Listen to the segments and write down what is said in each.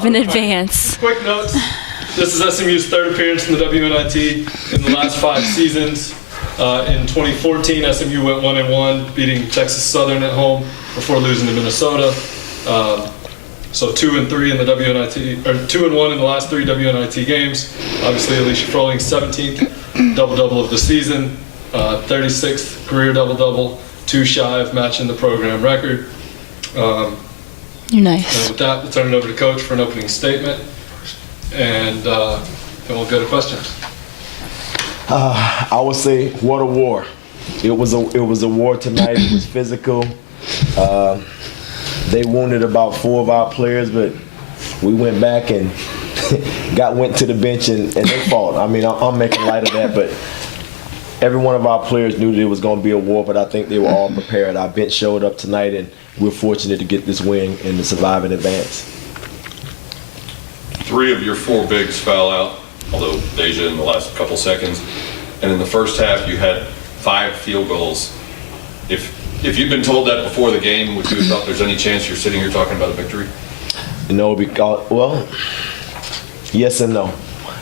In advance. Quick notes. This is SMU's third appearance in the WNIT in the last 5 seasons. In 2014, SMU went 1-1, beating Texas Southern at home before losing to Minnesota. So 2-3 in the WNIT, or 2-1 in the last 3 WNIT games. Obviously, Alicia Froling, 17th double-double of the season, 36th career double-double, 2 shy of matching the program record. You're nice. And with that, we'll turn it over to Coach for an opening statement, and then we'll go to questions. I would say, what a war! It was a war tonight. It was physical. They wounded about 4 of our players, but we went back and went to the bench and they fought. I mean, I'm making light of that, but every one of our players knew that it was going to be a war, but I think they were all prepared. Our bench showed up tonight, and we're fortunate to get this win and to survive in advance. 3 of your 4 bigs foul out, although Deja in the last couple seconds. And in the first half, you had 5 field goals. If you'd been told that before the game, would you have thought there's any chance you're sitting here talking about a victory? No, because, well, yes and no.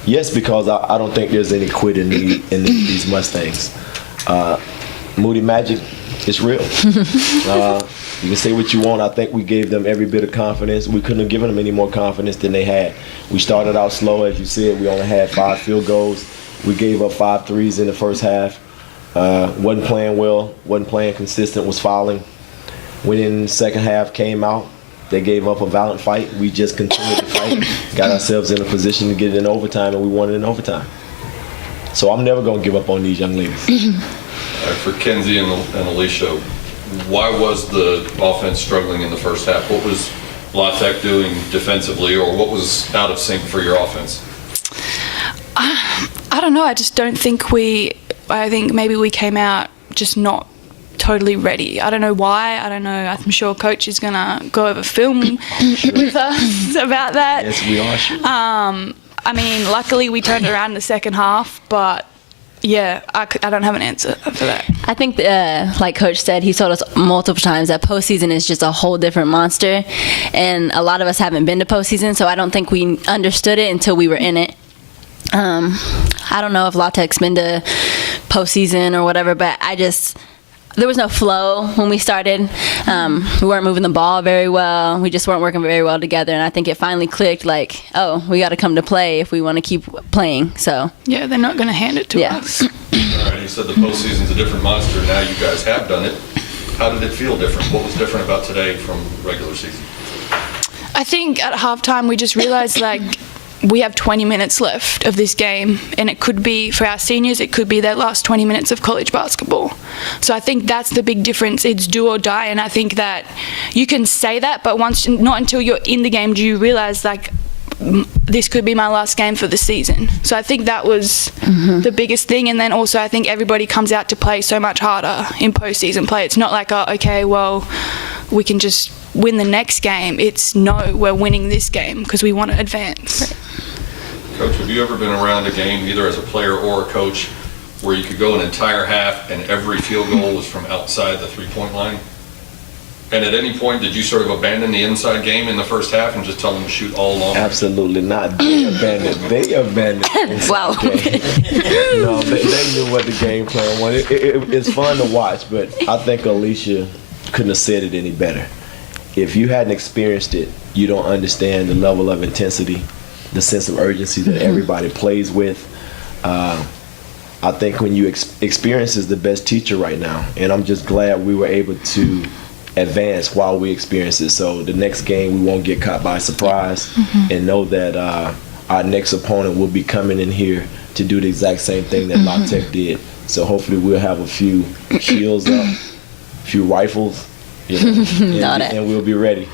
Yes, because I don't think there's any quit in these Mustangs. Moody Magic is real. You can say what you want. I think we gave them every bit of confidence. We couldn't have given them any more confidence than they had. We started out slow, as you said. We only had 5 field goals. We gave up 5 threes in the first half. Wasn't playing well, wasn't playing consistent, was fouling. When in the second half came out, they gave up a valiant fight. We just continued to fight, got ourselves in a position to get it in overtime, and we won it in overtime. So I'm never going to give up on these young ladies. For Kenzie and Alicia, why was the offense struggling in the first half? What was La Tech doing defensively, or what was out of sync for your offense? I don't know. I just don't think I think maybe we came out just not totally ready. I don't know why. I don't know. I'm sure Coach is going to go over film with us about that. Yes, we are sure. I mean, luckily we turned around in the second half, but yeah, I don't have an answer for that. I think, like Coach said, he told us multiple times that postseason is just a whole different monster, and a lot of us haven't been to postseason, so I don't think we understood it until we were in it. I don't know if La Tech's been to postseason or whatever, but there was no flow when we started. We weren't moving the ball very well. We just weren't working very well together, and I think it finally clicked, like, oh, we got to come to play if we want to keep playing. So yeah, they're not going to hand it to us. All right, you said the postseason's a different monster. Now you guys have done it. How did it feel different? What was different about today from regular season? I think at halftime we just realized, like, we have 20 minutes left of this game, and it could be, for our seniors, it could be their last 20 minutes of college basketball. So I think that's the big difference. It's do or die, and I think that you can say that, but not until you're in the game do you realize, like, this could be my last game for the season. So I think that was the biggest thing, and then also I think everybody comes out to play so much harder in postseason play. It's not like, oh, okay, well, we can just win the next game. It's no, we're winning this game because we want to advance. Right. Coach, have you ever been around a game, either as a player or a coach, where you could go an entire half and every field goal was from outside the 3-point line? And at any point, did you sort of abandon the inside game in the first half and just tell them to shoot all along? Absolutely not. They abandoned the inside Wow. game. No, they knew what the game plan was. It's fun to watch, but I think Alicia couldn't have said it any better. If you hadn't experienced it, you don't understand the level of intensity, the sense of urgency that everybody plays with. I think when you experience is the best teacher right now, and I'm just glad we were able to advance while we experience it. So the next game we won't get caught by surprise and know that our next opponent will be coming in here to do the exact same thing that La Tech did. So hopefully we'll have a few shields up, a few rifles, and we'll be ready.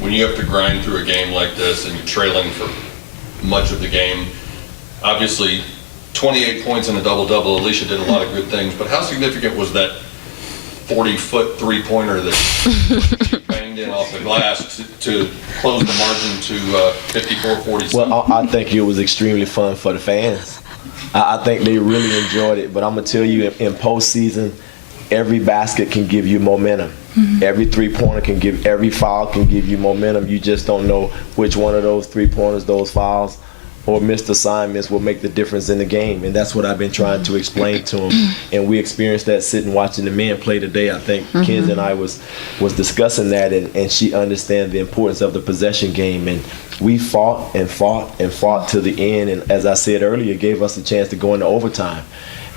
When you have to grind through a game like this and you're trailing for much of the game, obviously 28 points in a double-double, Alicia did a lot of good things, but how significant was that 40-foot three-pointer that banged in off the glass to close the margin to 54-47? Well, I think it was extremely fun for the fans. I think they really enjoyed it, but I'm going to tell you, in postseason, every basket can give you momentum. Every three-pointer can give, every foul can give you momentum. You just don't know which one of those three-pointers, those fouls, or missed assignments will make the difference in the game. And that's what I've been trying to explain to him. And we experienced that sitting watching the men play today. I think Kenzie and I was discussing that, and she understands the importance of the possession game. And we fought and fought and fought to the end. And as I said earlier, it gave us a chance to go into overtime.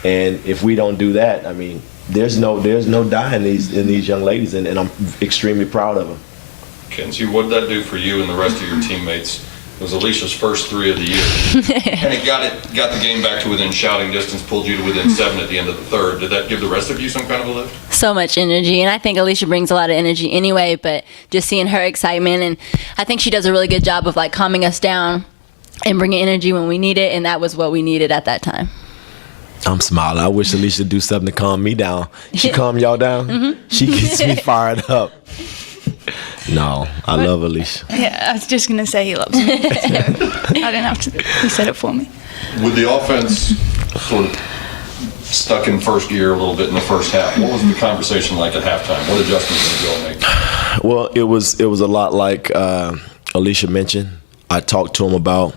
And if we don't do that, I mean, there's no die in these young ladies, and I'm extremely proud of them. Kenzie, what did that do for you and the rest of your teammates? It was Alicia's first 3 of the year. And it got the game back to within shouting distance, pulled you to within 7 at the end of the third. Did that give the rest of you some kind of a lift? So much energy, and I think Alicia brings a lot of energy anyway, but just seeing her excitement, and I think she does a really good job of like calming us down and bringing energy when we need it, and that was what we needed at that time. I'm smiling. I wish Alicia do something to calm me down. She calm y'all down? She gets me fired up. No, I love Alicia. Yeah, I was just going to say he loves me. So I don't have to. He said it for me. With the offense sort of stuck in first gear a little bit in the first half, what was the conversation like at halftime? What adjustments did you all make? Well, it was a lot like Alicia mentioned. I talked to him about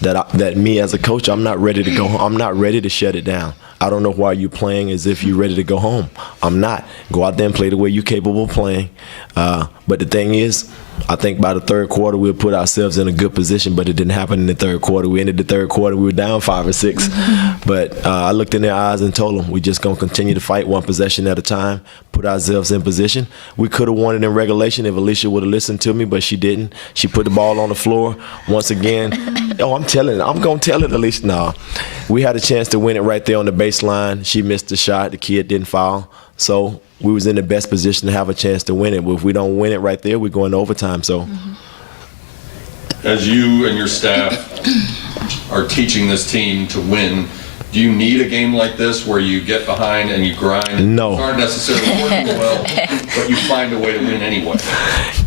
that me as a coach, I'm not ready to go home. I'm not ready to shut it down. I don't know why you're playing as if you're ready to go home. I'm not. Go out there and play the way you're capable of playing. But the thing is, I think by the third quarter, we'll put ourselves in a good position, but it didn't happen in the third quarter. We ended the third quarter, we were down 5 or 6. But I looked in their eyes and told them, we're just going to continue to fight one possession at a time, put ourselves in position. We could have won it in regulation if Alicia would have listened to me, but she didn't. She put the ball on the floor once again. I'm going to tell it, Alicia. No, we had a chance to win it right there on the baseline. She missed the shot. The kid didn't foul. So we was in the best position to have a chance to win it. But if we don't win it right there, we're going to overtime. So, as you and your staff are teaching this team to win, do you need a game like this where you get behind and you grind? No. You aren't necessarily working well, but you find a way to win anyway.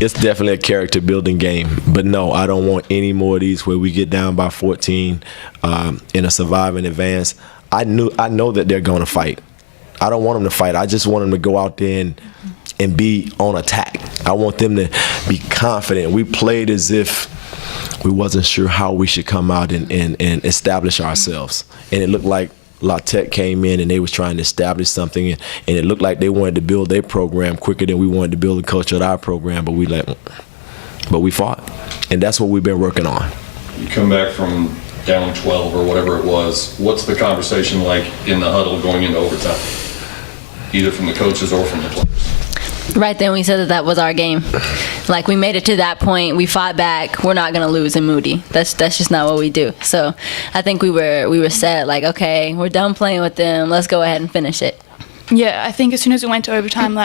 It's definitely a character building game. But no, I don't want any more of these where we get down by 14 in a survive and advance. I know that they're going to fight. I don't want them to fight. I just want them to go out there and be on attack. I want them to be confident. We played as if we wasn't sure how we should come out and establish ourselves. And it looked like La Tech came in and they was trying to establish something, and it looked like they wanted to build their program quicker than we wanted to build the culture of our program, but we fought. And that's what we've been working on. You come back from down 12 or whatever it was. What's the conversation like in the huddle going into overtime? Either from the coaches or from the players? Right then we said that was our game. Like, we made it to that point, we fought back, we're not going to lose in Moody. That's just not what we do. So I think we were set, like, okay, we're done playing with them, let's go ahead and finish it. Yeah, I think as soon as we went to overtime,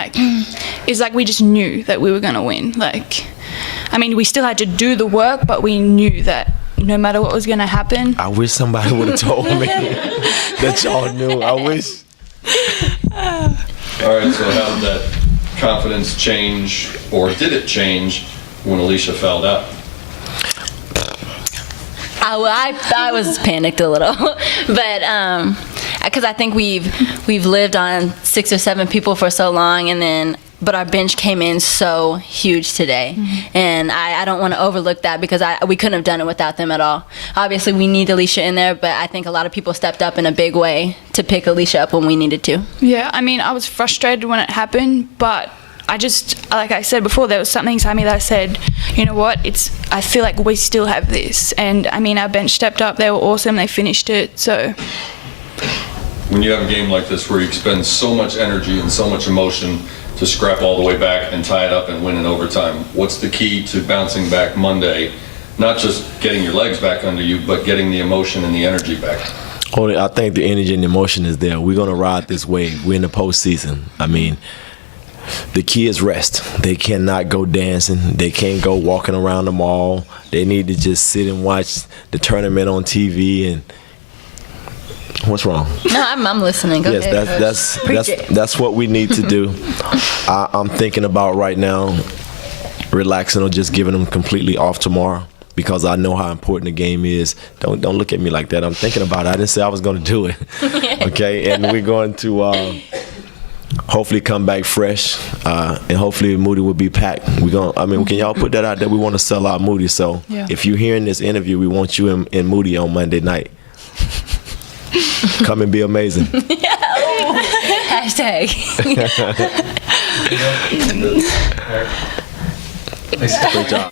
it's like we just knew that we were going to win. I mean, we still had to do the work, but we knew that no matter what was going to happen. I wish somebody would have told me that y'all knew. I wish. All right, so how did that confidence change, or did it change when Alicia fouled out? I was panicked a little, but because I think we've lived on 6 or 7 people for so long, but our bench came in so huge today, and I don't want to overlook that because we couldn't have done it without them at all. Obviously, we need Alicia in there, but I think a lot of people stepped up in a big way to pick Alicia up when we needed to. Yeah, I mean, I was frustrated when it happened, but I just, like I said before, there was something inside me that said, you know what, I feel like we still have this. And I mean, our bench stepped up, they were awesome, they finished it, so. When you have a game like this where you expend so much energy and so much emotion to scrap all the way back and tie it up and win in overtime, what's the key to bouncing back Monday? Not just getting your legs back under you, but getting the emotion and the energy back. Well, I think the energy and the emotion is there. We're going to ride this wave. We're in the postseason. I mean, the key is rest. They cannot go dancing. They can't go walking around the mall. They need to just sit and watch the tournament on TV. And what's wrong? No, I'm listening. Go ahead, that's what we need to do. I'm thinking about right now relaxing or just giving them completely off tomorrow, because I know how important the game is. Don't look at me like that. I'm thinking about it. I didn't say I was going to do it. Okay, and we're going to hopefully come back fresh, and hopefully Moody will be packed. Can y'all put that out there? We want to sell out Moody. So if you're hearing this interview, we want you in Moody on Monday night. Come and be amazing. Hashtag. Great job.